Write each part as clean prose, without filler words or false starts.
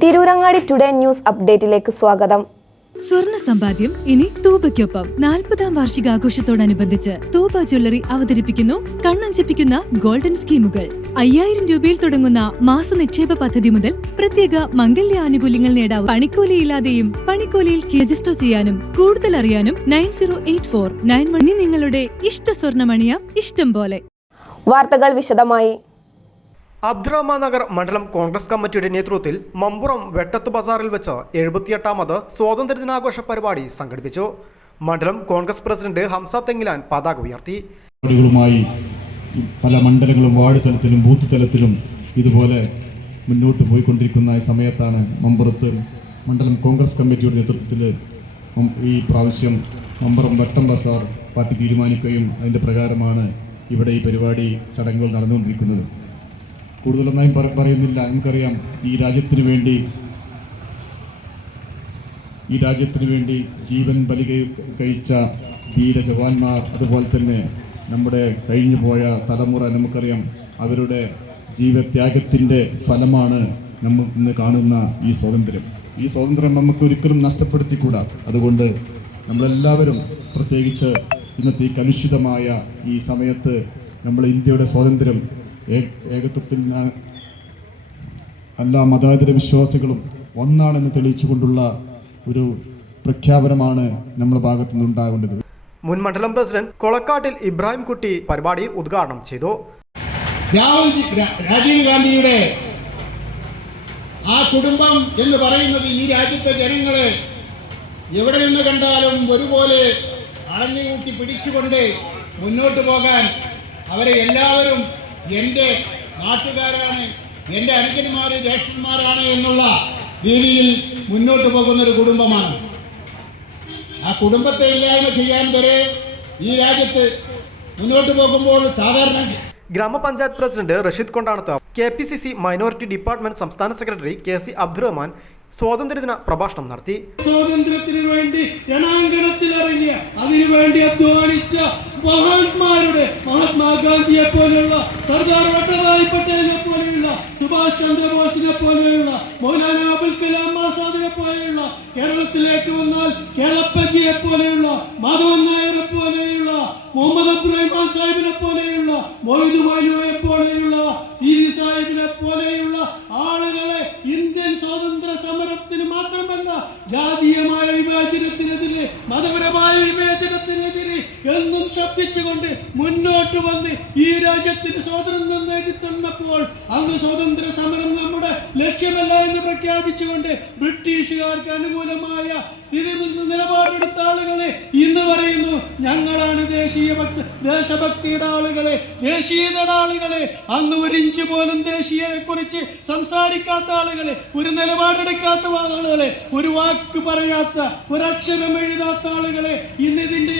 Tirurangadi today news അപ്ഡേറ്റിലേക്ക് സ്വാഗതം. സ്വർണ്ണ സമ്പാദ്യം ഇനി തൂബയ്ക്കൊപ്പം 40-ാം വാർഷികാഘോഷത്തോടനുബന്ധിച്ച് തൂബ ജ്വല്ലറി അവതരിപ്പിക്കുന്നു കണ്ണഞ്ചിപ്പിക്കുന്ന ഗോൾഡൻ സ്കീമുകൾ. 5000 രൂപയിൽ തുടങ്ങുന്ന മാസ നിക്ഷേപ പദ്ധതി മുതൽ പ്രത്യേക മംഗല്യ ആനുകൂല്യങ്ങൾ നേടാവും. പണിക്കൂലിയില്ലാതെയും പണിക്കൂലിയിൽ രജിസ്റ്റർ ചെയ്യാനും കൂടുതൽ അറിയാനും 908491 നിങ്ങളുടെ ഇഷ്ട സ്വർണ്ണമണിയാം ഇഷ്ടം പോലെ. വാർത്തകൾ വിശദമായി. അബ്ദുറഹ്മാൻ നഗർ മണ്ഡലം കോൺഗ്രസ് കമ്മിറ്റിയുടെ നേതൃത്വത്തിൽ മമ്പുറം വെട്ടത്ത് ബസാറിൽ വെച്ച് 78ാമത് സ്വാതന്ത്ര്യദിനാഘോഷ പരിപാടി സംഘടിപ്പിച്ചു. മണ്ഡലം കോൺഗ്രസ് പ്രസിഡന്റ് ഹംസ തെങ്ങിലാൻ പതാക ഉയർത്തി. പല മണ്ഡലങ്ങളും വാർഡ് തലത്തിലും ബൂത്ത് തലത്തിലും ഇതുപോലെ മുന്നോട്ട് പോയിക്കൊണ്ടിരിക്കുന്ന സമയത്താണ് മമ്പുറത്ത് മണ്ഡലം കോൺഗ്രസ് കമ്മിറ്റിയുടെ നേതൃത്വത്തിൽ ഈ പ്രാവശ്യം മമ്പുറം വെട്ടം ബസാർ പാർട്ടി തീരുമാനിക്കുകയും അതിൻ്റെ പ്രകാരമാണ് ഇവിടെ ഈ പരിപാടി ചടങ്ങുകൾ നടന്നുകൊണ്ടിരിക്കുന്നത്. കൂടുതലൊന്നായും പറയുന്നില്ല. നമുക്കറിയാം ഈ രാജ്യത്തിന് വേണ്ടി ജീവൻ ബലി കഴിച്ച ധീര ജവാന്മാർ, അതുപോലെ തന്നെ നമ്മുടെ കഴിഞ്ഞുപോയ തലമുറ, നമുക്കറിയാം അവരുടെ ജീവത്യാഗത്തിൻ്റെ ഫലമാണ് നമ്മൾ ഇന്ന് കാണുന്ന ഈ സ്വാതന്ത്ര്യം. ഈ സ്വാതന്ത്ര്യം നമുക്ക് ഒരിക്കലും നഷ്ടപ്പെടുത്തിക്കൂടാ. അതുകൊണ്ട് നമ്മളെല്ലാവരും, പ്രത്യേകിച്ച് ഇന്നത്തെ ഈ കലുഷിതമായ ഈ സമയത്ത്, നമ്മൾ ഇന്ത്യയുടെ സ്വാതന്ത്ര്യം ഏകത്വത്തിൽ എല്ലാ മതാതര വിശ്വാസികളും ഒന്നാണെന്ന് തെളിയിച്ചുകൊണ്ടുള്ള ഒരു പ്രഖ്യാപനമാണ് നമ്മുടെ ഭാഗത്തു നിന്നുണ്ടാകേണ്ടത്. മുൻ മണ്ഡലം പ്രസിഡന്റ് കൊളക്കാട്ടിൽ ഇബ്രാഹിം കുട്ടി പരിപാടി ഉദ്ഘാടനം ചെയ്തു. രാജീവ് ഗാന്ധിയുടെ ആ കുടുംബം എന്ന് പറയുന്നത് ഈ രാജ്യത്തെ ജനങ്ങളെ എവിടെ നിന്ന് കണ്ടാലും ഒരുപോലെ അളഞ്ഞുകൂട്ടി പിടിച്ചുകൊണ്ട് മുന്നോട്ട് പോകാൻ അവരെ എല്ലാവരും എൻ്റെ നാട്ടുകാരാണ്, എൻ്റെ അനുജന്മാർ, ജ്യേഷ്ഠന്മാരാണ് എന്നുള്ള രീതിയിൽ മുന്നോട്ട് പോകുന്നൊരു കുടുംബമാണ്. ആ കുടുംബത്തെ ഇല്ലായ്മ ചെയ്യാൻ വരെ ഈ രാജ്യത്ത് മുന്നോട്ട് പോകുമ്പോൾ സാധാരണ ഗ്രാമപഞ്ചായത്ത് പ്രസിഡന്റ് റഷീദ് കൊണ്ടാണത്ത്, KPCC മൈനോറിറ്റി ഡിപ്പാർട്ട്മെന്റ് സംസ്ഥാന സെക്രട്ടറി KC അബ്ദുറഹ്മാൻ സ്വാതന്ത്ര്യദിന പ്രഭാഷണം നടത്തി. സ്വാതന്ത്ര്യത്തിന് വേണ്ടി രണാങ്കണത്തിൽ ഇറങ്ങിയ, അതിനുവേണ്ടി അധ്വാനിച്ച മഹാന്മാരുടെ, മഹാത്മാഗാന്ധിയെ പോലെയുള്ള, സർദാർ വല്ലഭായ് പട്ടേലിനെ പോലെയുള്ള, സുഭാഷ് ചന്ദ്രബോസിനെ പോലെയുള്ള, മൗലാന അബുൽ കലാം ആസാദിനെ പോലെയുള്ള, കേരളത്തിലേക്ക് വന്നാൽ കേളപ്പജിയെ പോലെയുള്ള, മാധവൻ നായരെ പോലെയുള്ള, മുഹമ്മദ് അബ്ദുറഹ്മാൻ സാഹിബിനെ പോലെയുള്ള, മൊയ്തു മൈലുവയെ പോലെയുള്ള, സീരി സാഹിബിനെ പോലെയുള്ള ആളുകളെ ഇന്ത്യൻ സ്വാതന്ത്ര്യ സമരത്തിന് മാത്രമല്ല, ജാതീയമായ വിവേചനത്തിനെതിരെ, മതപരമായ വിവേചനത്തിനെതിരെ എന്നും ശബ്ദിച്ചുകൊണ്ട് മുന്നോട്ട് വന്ന് ഈ രാജ്യത്തിന് സ്വാതന്ത്ര്യം നേടിത്തന്നപ്പോൾ അന്ന് സ്വാതന്ത്ര്യ സമരം നമ്മുടെ ലക്ഷ്യമല്ല എന്ന് പ്രഖ്യാപിച്ചുകൊണ്ട് ബ്രിട്ടീഷുകാർക്ക് അനുകൂലമായ നിലപാടെടുത്ത ആളുകളെ ഇന്ന് പറയുന്നു ഞങ്ങളാണ് ദേശഭക്തിയുടെ ആളുകളെ, ദേശീയതയുടെ ആളുകളെ. അന്ന് ഒരു ഇഞ്ച് പോലും ദേശീയതയെ കുറിച്ച് സംസാരിക്കാത്ത ആളുകളെ, ഒരു നിലപാടെടുക്കാത്ത ആളുകളെ, ഒരു വാക്ക് പറയാത്ത, ഒരക്ഷരം എഴുതാത്ത ആളുകളെ ഇന്ന് ഇതിന്റെ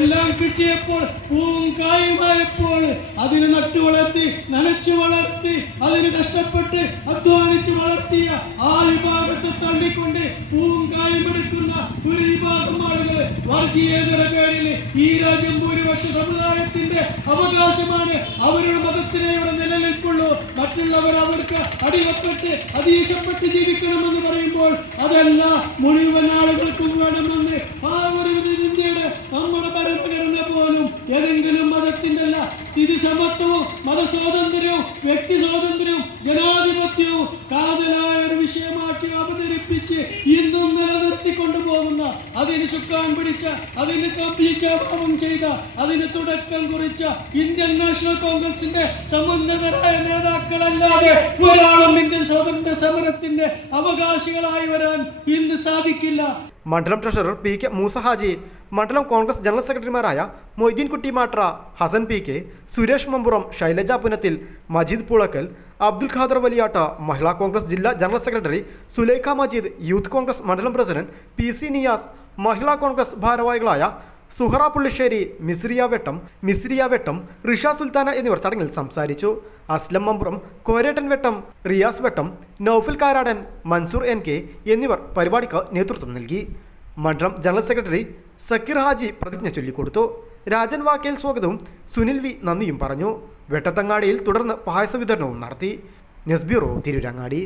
എല്ലാം കിട്ടിയപ്പോൾ, പൂവും കായുമായപ്പോൾ അതിന് നട്ടു വളർത്തി, നനച്ചു വളർത്തി, അതിന് കഷ്ടപ്പെട്ട് അധ്വാനിച്ചു വളർത്തിയ ആ വിഭാഗത്തെ തള്ളിക്കൊണ്ട് പൂവും കായും എടുക്കുന്ന ഒരു വിഭാഗം ആളുകൾ വർഗീയതയുടെ പേരിൽ ഈ രാജ്യം ഭൂരിപക്ഷ സമുദായത്തിന്റെ അവകാശമാണ്, അവരുടെ മതത്തിനെ ഇവിടെ നിലനിൽപ്പുള്ളൂ, മറ്റുള്ളവർ അവർക്ക് അടിമപ്പെട്ട് അതീശപ്പെട്ട് ജീവിക്കണമെന്ന് പറയുമ്പോൾ അതല്ല മുഴുവൻ ആളുകൾക്കും വേണമെന്ന് ആ ഒരു ഇന്ത്യയുടെ നമ്മുടെ ഭരണഘടന പോലും ഏതെങ്കിലും മതത്തിന്റെ അല്ല, സ്ഥിതി സമത്വവും മതസ്വാതന്ത്ര്യവും വ്യക്തി സ്വാതന്ത്ര്യവും ജനാധിപത്യവും കാതലായ ഒരു വിഷയമാക്കി അവതരിപ്പിച്ച് ഇന്നും നിലനിർത്തിക്കൊണ്ടു പോകുന്ന, അതിന് ചുക്കാൻ പിടിച്ച, അതിന് കമ്പിക്കാപം ചെയ്ത, അതിന് തുടക്കം കുറിച്ച ഇന്ത്യൻ നാഷണൽ കോൺഗ്രസിന്റെ സമുന്നതരായ നേതാക്കളല്ലാതെ ഒരാളും ഇന്ത്യൻ സ്വാതന്ത്ര്യ സമരത്തിന്റെ അവകാശികളായി വരാൻ ഇന്ന് സാധിക്കില്ല. മണ്ഡലം ട്രഷറർ PK മൂസ ഹാജി, മണ്ഡലം കോൺഗ്രസ് ജനറൽ സെക്രട്ടറിമാരായ മൊയ്തീൻ കുട്ടി മാട്ര, ഹസൻ PK, സുരേഷ് മമ്പുറം, ശൈലജ പുനത്തിൽ, മജീദ് പുളക്കൽ, അബ്ദുൽ ഖാദർ വലിയാട്ട, മഹിളാ കോൺഗ്രസ് ജില്ലാ general secretary Sulaikha Majeed, youth Congress മണ്ഡലം പ്രസിഡന്റ് PC നിയാസ്, മഹിളാ കോൺഗ്രസ് ഭാരവാഹികളായ സുഹറ പുള്ളിശ്ശേരി, മിസ്രിയ വെട്ടം, റിഷ സുൽത്താന എന്നിവർ ചടങ്ങിൽ സംസാരിച്ചു. അസ്ലം മമ്പുറം, കോരേട്ടൻ വെട്ടം, റിയാസ് വെട്ടം, നൌഫൽ കാരാടൻ, മൻസൂർ NK എന്നിവർ പരിപാടിക്ക് നേതൃത്വം നൽകി. മണ്ഡലം ജനറൽ സെക്രട്ടറി സക്കീർ ഹാജി പ്രതിജ്ഞ ചൊല്ലിക്കൊടുത്തു. രാജൻ വാക്കേൽ സ്വാഗതവും സുനിൽ V നന്ദിയും പറഞ്ഞു. വെട്ടത്തങ്ങാടിയിൽ തുടർന്ന് പായസ വിതരണവും നടത്തി. News bureau, Tirurangadi.